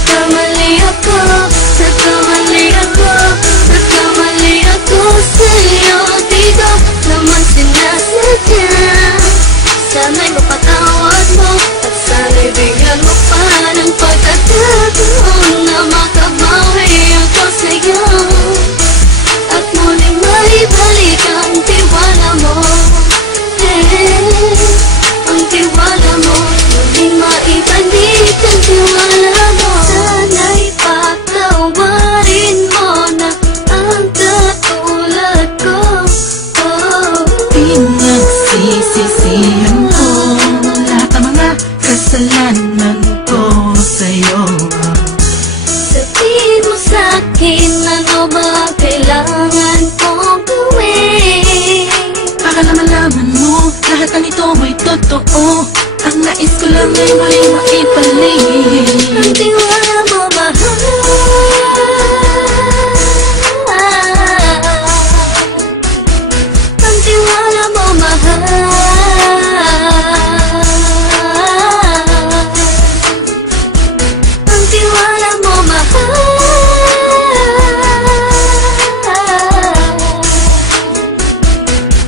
nagkamali ako, nagkamali ako, nagkamali ako sa'yo. Di ko naman sinasadya. Sana'y mapatawad mo at sana'y bigyan mo pa ng pagkakataon na makabawi ako sa'yo at muling maibalik ang tiwala mo. Ang tiwala mo, muling maibalik ang tiwala mo. Sana'y patawarin mo na ang katulad ko. Pinagsisisihan ko lahat ng mga kasalanan ko sa'yo. Sabihin mo sa'kin ano ba ang kailangan kong gawin Para malaman mo lahat ng ito ay totoo. Ang nais ko lang ay muling maibalik ang tiwala mo, mahal. Ang tiwala mo, mahal. Ang tiwala mo, mahal.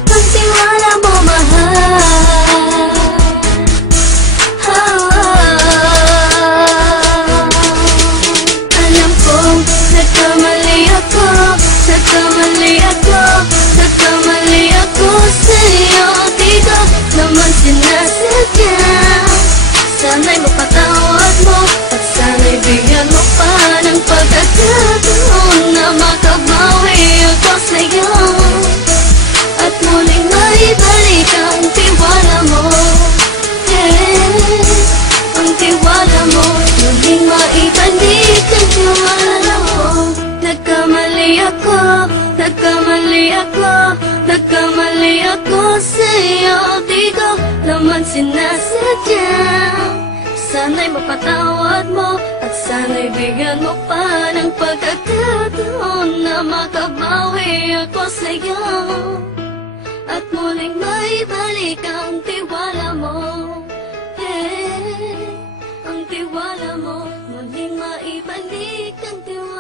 Ang tiwala mo, mahal. Alam kong nagkamali ako, nagkamali ako, nagkamali ako sa'yo. Di ko naman sinasadya. Sana'y mapatawad mo at sana'y bigyan mo pa ng pagkakataon na makabawi ako sa'yo at muling maibalik ang tiwala mo. Ang tiwala mo, muling maibalik ang tiwala mo. Nagkamali ako, nagkamali ako, nagkamali ako sa'yo. Di ko naman sinasadya. Sana'y mapatawad mo at sana'y bigyan mo pa ng pagkakataon na makabawi ako sa'yo at muling maibalik ang tiwala mo. Ang tiwala mo, muling maibalik ang tiwala mo.